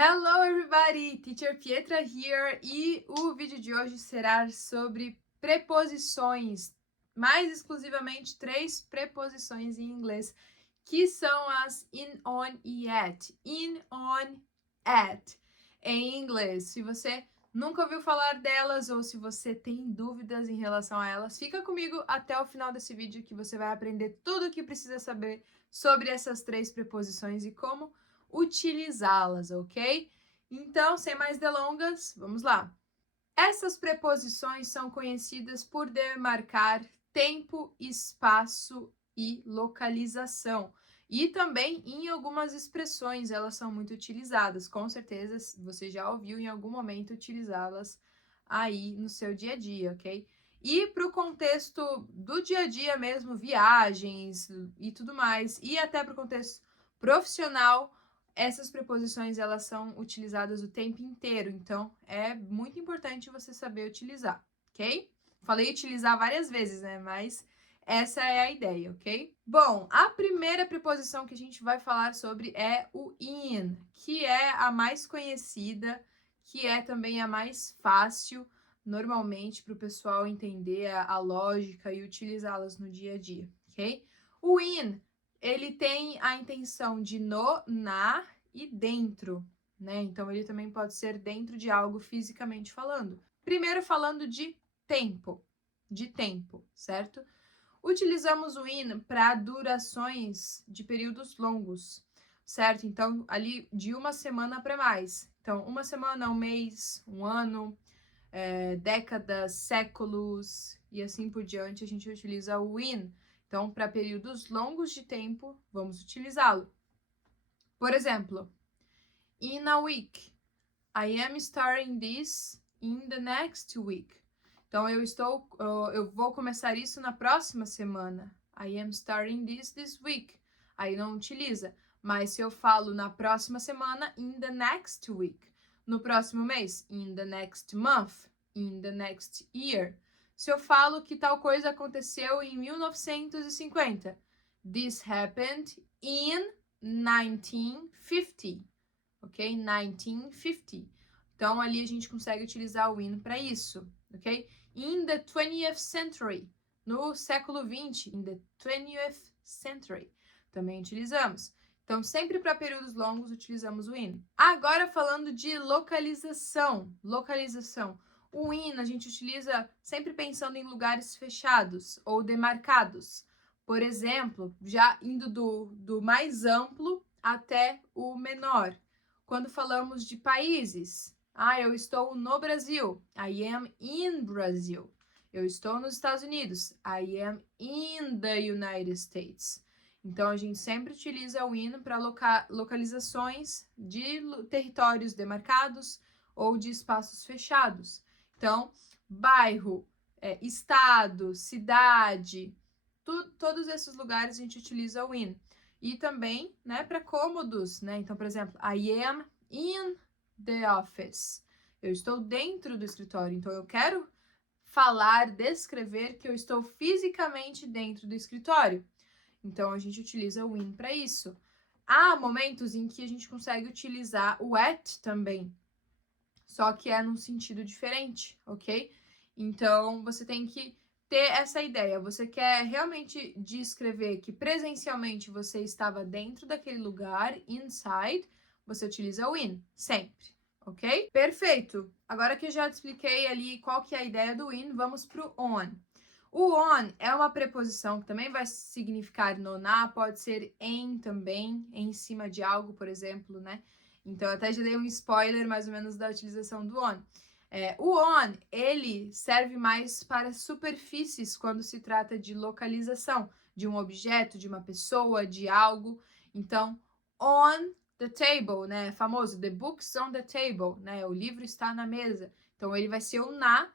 Hello everybody, Teacher Pietra here e o vídeo de hoje será sobre preposições, mais exclusivamente 3 preposições em inglês, que são as in, on e at. In, on, at em inglês. Se você nunca ouviu falar delas ou se você tem dúvidas em relação a elas, fica comigo até o final desse vídeo que você vai aprender tudo o que precisa saber sobre essas 3 preposições e como utilizá-las, ok? Então, sem mais delongas, vamos lá. Essas preposições são conhecidas por demarcar tempo, espaço e localização. E também em algumas expressões elas são muito utilizadas. Com certeza você já ouviu em algum momento utilizá-las aí no seu dia a dia, ok? E para o contexto do dia a dia mesmo, viagens e tudo mais, e até para o contexto profissional, essas preposições elas são utilizadas o tempo inteiro, então é muito importante você saber utilizar, ok? Falei utilizar várias vezes, né? Mas essa é a ideia, ok? Bom, a primeira preposição que a gente vai falar sobre é o in, que é a mais conhecida, que é também a mais fácil, normalmente, para o pessoal entender a lógica e utilizá-las no dia a dia, ok? O in ele tem a intenção de no, na e dentro, né? Então, ele também pode ser dentro de algo fisicamente falando. Primeiro, falando de tempo, certo? Utilizamos o in para durações de períodos longos, certo? Então, ali de uma semana para mais. Então, uma semana, um mês, um ano, décadas, séculos e assim por diante, a gente utiliza o in. Então, para períodos longos de tempo, vamos utilizá-lo. Por exemplo, in a week, I am starting this in the next week. Então, eu vou começar isso na próxima semana. I am starting this week. Aí não utiliza. Mas se eu falo na próxima semana, in the next week. No próximo mês, in the next month. In the next year. Se eu falo que tal coisa aconteceu em 1950, this happened in 1950, ok? 1950. Então, ali a gente consegue utilizar o in para isso, ok? In the 20th century, no século 20, in the 20th century, também utilizamos. Então, sempre para períodos longos utilizamos o in. Agora, falando de localização. O in a gente utiliza sempre pensando em lugares fechados ou demarcados. Por exemplo, já indo do mais amplo até o menor. Quando falamos de países, eu estou no Brasil. I am in Brazil. Eu estou nos Estados Unidos. I am in the United States. Então, a gente sempre utiliza o in para localizações de territórios demarcados ou de espaços fechados. Então, bairro, estado, cidade, todos esses lugares a gente utiliza o in. E também, né, para cômodos, né? Então, por exemplo, I am in the office. Eu estou dentro do escritório, então eu quero falar, descrever que eu estou fisicamente dentro do escritório. Então, a gente utiliza o in para isso. Há momentos em que a gente consegue utilizar o at também, só que é num sentido diferente, ok? Então, você tem que ter essa ideia. Você quer realmente descrever que presencialmente você estava dentro daquele lugar, inside, você utiliza o in, sempre, ok? Perfeito! Agora que eu já te expliquei ali qual que é a ideia do in, vamos pro on. O on é uma preposição que também vai significar nonar, pode ser em também, em cima de algo, por exemplo, né? Então, eu até já dei um spoiler, mais ou menos, da utilização do on. O on, ele serve mais para superfícies quando se trata de localização de um objeto, de uma pessoa, de algo. Então, on the table, né? Famoso, the book's on the table, né? O livro está na mesa. Então, ele vai ser o na,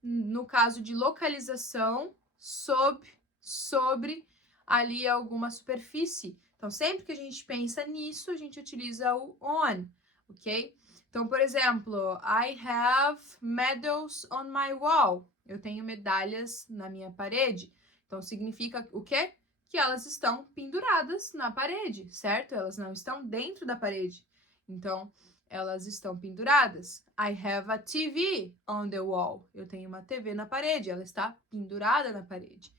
no caso de localização, sobre ali alguma superfície. Então, sempre que a gente pensa nisso, a gente utiliza o on, ok? Então, por exemplo, I have medals on my wall. Eu tenho medalhas na minha parede. Então, significa o quê? Que elas estão penduradas na parede, certo? Elas não estão dentro da parede. Então, elas estão penduradas. I have a TV on the wall. Eu tenho uma TV na parede, ela está pendurada na parede.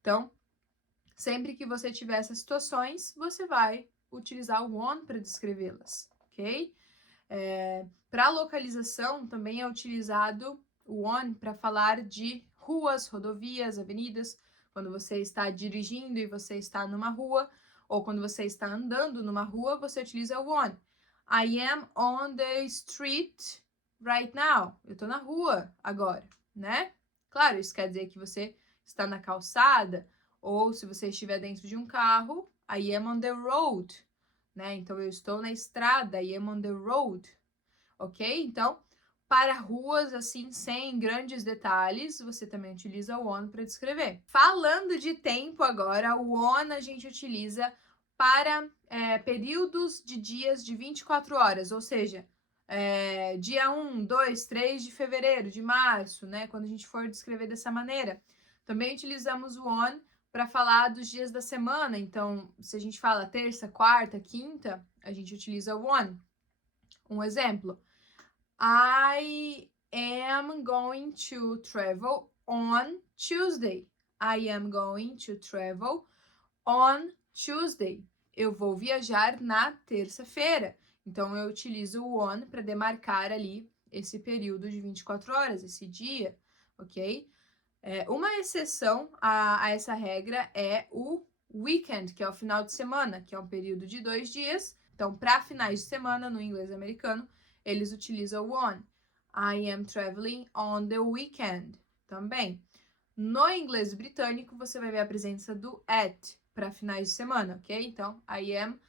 Então, sempre que você tiver essas situações, você vai utilizar o on para descrevê-las, ok? Para localização, também é utilizado o on para falar de ruas, rodovias, avenidas. Quando você está dirigindo e você está numa rua, ou quando você está andando numa rua, você utiliza o on. I am on the street right now. Eu estou na rua agora, né? Claro, isso quer dizer que você está na calçada, ou se você estiver dentro de um carro, I am on the road, né? Então, eu estou na estrada, I am on the road, ok? Então, para ruas, assim, sem grandes detalhes, você também utiliza o on para descrever. Falando de tempo agora, o on a gente utiliza para períodos de dias de 24 horas, ou seja, dia 1, 2, 3 de fevereiro, de março, né? Quando a gente for descrever dessa maneira. Também utilizamos o on para falar dos dias da semana. Então, se a gente fala terça, quarta, quinta, a gente utiliza o on. Um exemplo. I am going to travel on Tuesday. I am going to travel on Tuesday. Eu vou viajar na terça-feira. Então, eu utilizo o on para demarcar ali esse período de 24 horas, esse dia, ok? Uma exceção a essa regra é o weekend, que é o final de semana, que é um período de 2 dias. Então, para finais de semana, no inglês americano, eles utilizam o on. I am traveling on the weekend também. No inglês britânico, você vai ver a presença do at para finais de semana, ok? Então, I am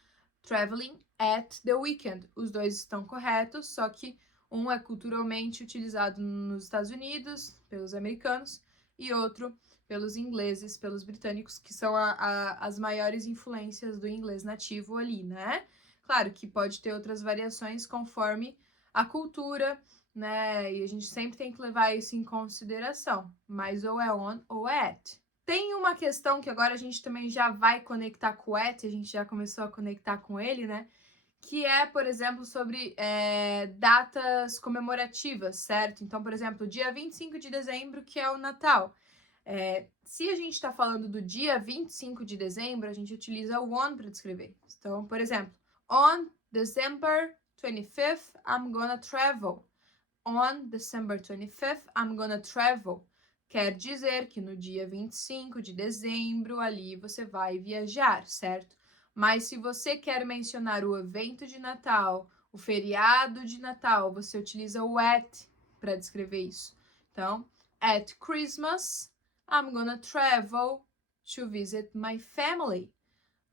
traveling at the weekend. Os dois estão corretos, só que um é culturalmente utilizado nos Estados Unidos, pelos americanos, e outro pelos ingleses, pelos britânicos, que são as maiores influências do inglês nativo ali, né? Claro que pode ter outras variações conforme a cultura, né? E a gente sempre tem que levar isso em consideração. Mas ou é on ou é at. Tem uma questão que agora a gente também já vai conectar com o at, a gente já começou a conectar com ele, né? Que é, por exemplo, sobre datas comemorativas, certo? Então, por exemplo, dia 25 de dezembro, que é o Natal. Se a gente está falando do dia 25 de dezembro, a gente utiliza o on para descrever. Então, por exemplo, on December 25th, I'm gonna travel. On December 25th, I'm gonna travel. Quer dizer que no dia 25 de dezembro, ali você vai viajar, certo? Mas se você quer mencionar o evento de Natal, o feriado de Natal, você utiliza o at para descrever isso. Então, at Christmas, I'm gonna travel to visit my family.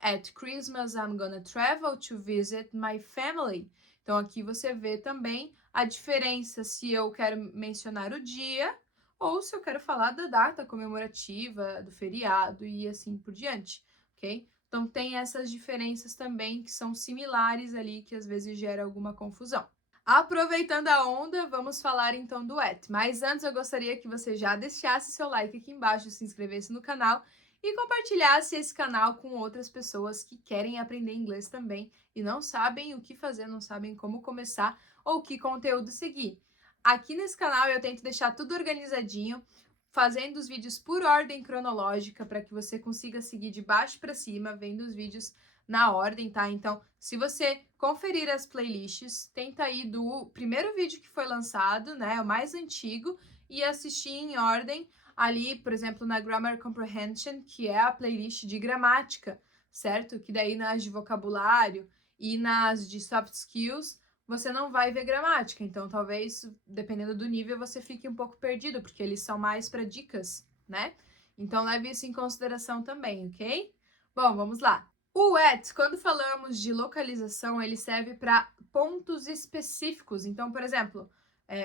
At Christmas, I'm gonna travel to visit my family. Então, aqui você vê também a diferença se eu quero mencionar o dia ou se eu quero falar da data comemorativa, do feriado e assim por diante, ok? Então, tem essas diferenças também que são similares ali, que às vezes gera alguma confusão. Aproveitando a onda, vamos falar então do at. Mas antes eu gostaria que você já deixasse seu like aqui embaixo, se inscrevesse no canal e compartilhasse esse canal com outras pessoas que querem aprender inglês também e não sabem o que fazer, não sabem como começar ou que conteúdo seguir. Aqui nesse canal eu tento deixar tudo organizadinho, fazendo os vídeos por ordem cronológica para que você consiga seguir de baixo para cima, vendo os vídeos na ordem, tá? Então, se você conferir as playlists, tenta ir do primeiro vídeo que foi lançado, né, o mais antigo, e assistir em ordem ali, por exemplo, na Grammar Comprehension, que é a playlist de gramática, certo? Que daí nas de vocabulário e nas de soft skills, você não vai ver gramática. Então, talvez, dependendo do nível, você fique um pouco perdido, porque eles são mais para dicas, né? Então, leve isso em consideração também, ok? Bom, vamos lá. O at, quando falamos de localização, ele serve para pontos específicos. Então, por exemplo,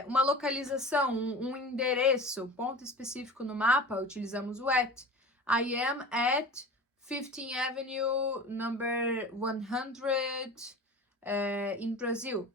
uma localização, um endereço, ponto específico no mapa, utilizamos o at. I am at 15th Avenue, number 100, in Brazil.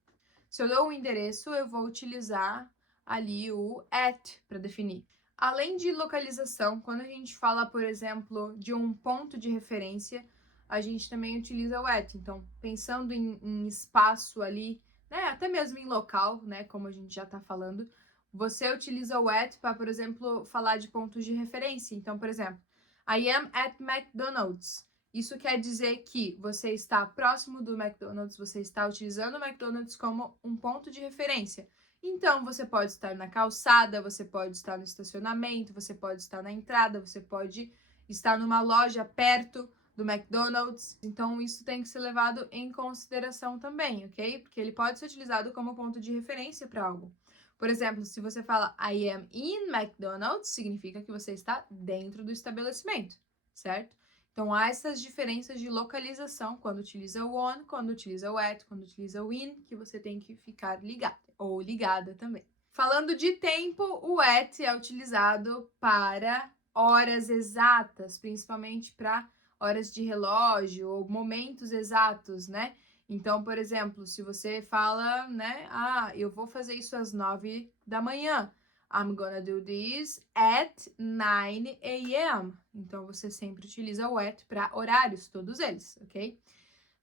Se eu dou um endereço, eu vou utilizar ali o at para definir. Além de localização, quando a gente fala, por exemplo, de um ponto de referência, a gente também utiliza o at. Então, pensando em espaço ali, até mesmo em local, né, como a gente já tá falando, você utiliza o at para, por exemplo, falar de pontos de referência. Então, por exemplo, I am at McDonald's. Isso quer dizer que você está próximo do McDonald's, você está utilizando o McDonald's como um ponto de referência. Então, você pode estar na calçada, você pode estar no estacionamento, você pode estar na entrada, você pode estar numa loja perto do McDonald's. Então, isso tem que ser levado em consideração também, ok? Porque ele pode ser utilizado como ponto de referência para algo. Por exemplo, se você fala I am in McDonald's, significa que você está dentro do estabelecimento, certo? Então, há essas diferenças de localização quando utiliza o on, quando utiliza o at, quando utiliza o in, que você tem que ficar ligado ou ligada também. Falando de tempo, o at é utilizado para horas exatas, principalmente para horas de relógio ou momentos exatos, né? Então, por exemplo, se você fala, né, eu vou fazer isso às 9 da manhã. I'm gonna do this at 9 a.m. Então, você sempre utiliza o at para horários, todos eles, ok?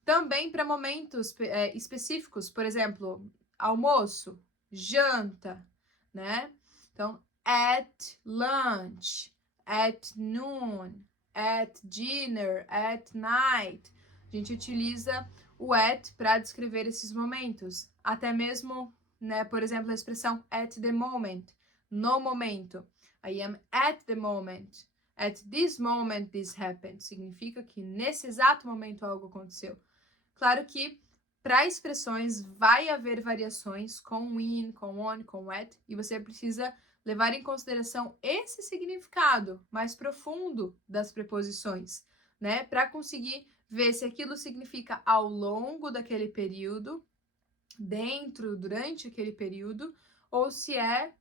Também para momentos específicos, por exemplo, almoço, janta, né? Então, at lunch, at noon, at dinner, at night. A gente utiliza o at para descrever esses momentos. Até mesmo, né, por exemplo, a expressão at the moment, no momento. I am at the moment. At this moment this happened. Significa que nesse exato momento algo aconteceu. Claro que para expressões vai haver variações com in, com on, com at, e você precisa levar em consideração esse significado mais profundo das preposições, né? Para conseguir ver se aquilo significa ao longo daquele período, durante aquele período, ou se é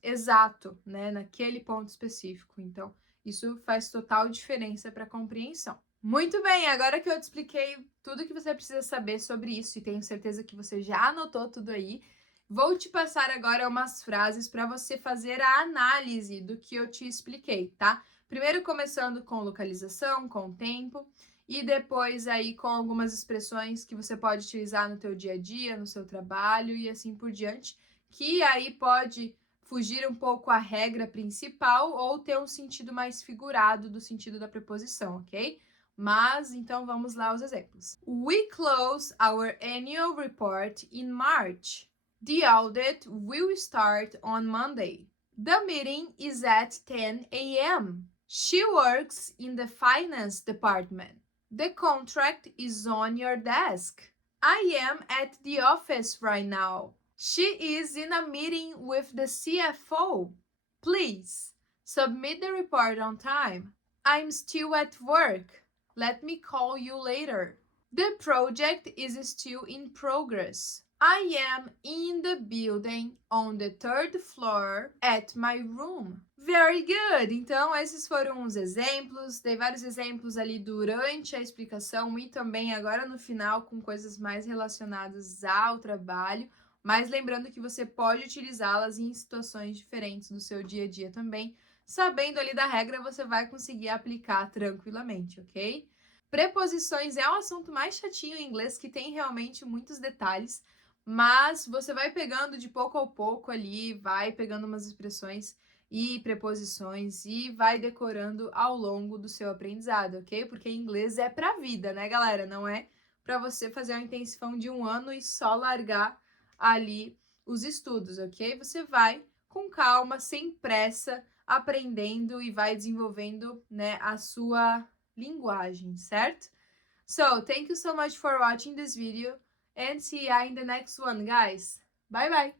exato, né? Naquele ponto específico. Então, isso faz total diferença para a compreensão. Muito bem, agora que eu te expliquei tudo que você precisa saber sobre isso e tenho certeza que você já anotou tudo aí, vou te passar agora umas frases para você fazer a análise do que eu te expliquei, tá? Primeiro começando com localização, com tempo, e depois aí com algumas expressões que você pode utilizar no teu dia a dia, no seu trabalho e assim por diante, que aí pode fugir um pouco à regra principal ou ter um sentido mais figurado do sentido da preposição, ok? Mas, então, vamos lá aos exemplos. We close our annual report in March. The audit will start on Monday. The meeting is at 10 a.m. She works in the finance department. The contract is on your desk. I am at the office right now. She is in a meeting with the CFO. Please submit the report on time. I'm still at work. Let me call you later. The project is still in progress. I am in the building on the third floor at my room. Very good! Então, esses foram os exemplos. Dei vários exemplos ali durante a explicação e também agora no final com coisas mais relacionadas ao trabalho. Mas lembrando que você pode utilizá-las em situações diferentes do seu dia a dia também. Sabendo ali da regra, você vai conseguir aplicar tranquilamente, ok? Preposições é um assunto mais chatinho em inglês que tem realmente muitos detalhes, mas você vai pegando de pouco a pouco ali, vai pegando umas expressões e preposições e vai decorando ao longo do seu aprendizado, ok? Porque inglês é pra vida, né, galera? Não é para você fazer uma intensivão de 1 ano e só largar ali os estudos, ok? Você vai com calma, sem pressa, aprendendo e vai desenvolvendo, né, a sua linguagem, certo? So, thank you so much for watching this video and see ya in the next one, guys. Bye bye!